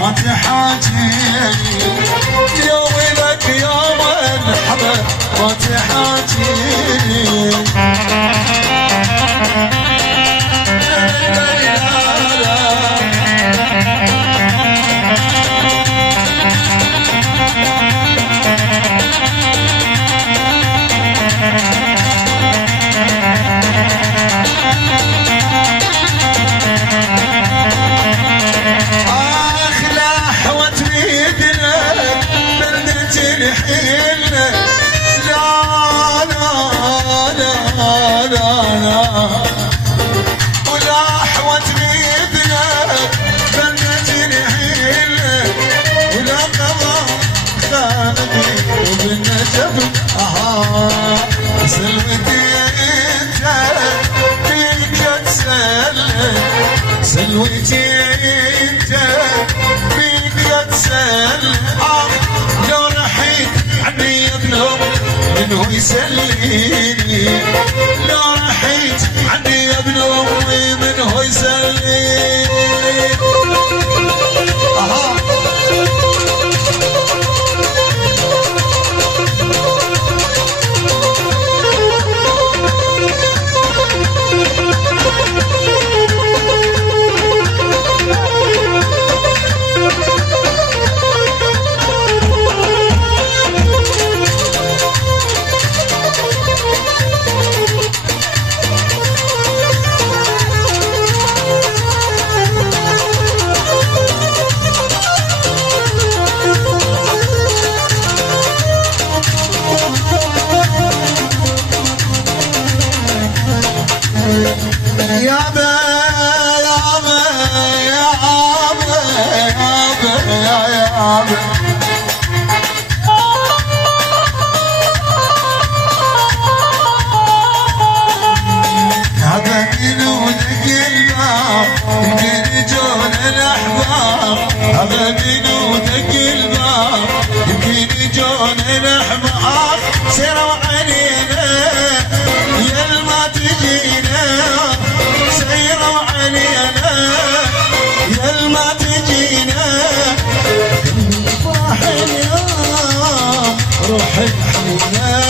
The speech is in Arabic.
ما تحاجيني يوم لك يوم الحبل ما تحاجيني ولاحوة بيدنا بلدة الحين ولا قضى خالدي وبالنجف سلوتي انت فيك تسلم سلوتي انت فيك تسلم لو رحيت عني يا ابن منه يسليني لو رحيت عني يا ابن امي منه يسليني هذا بنودك الباب يمكن يجون الأحباب سيروا علينا يا ما تجينا سيروا علينا يا ما تجينا فرح اليوم روح الحنينة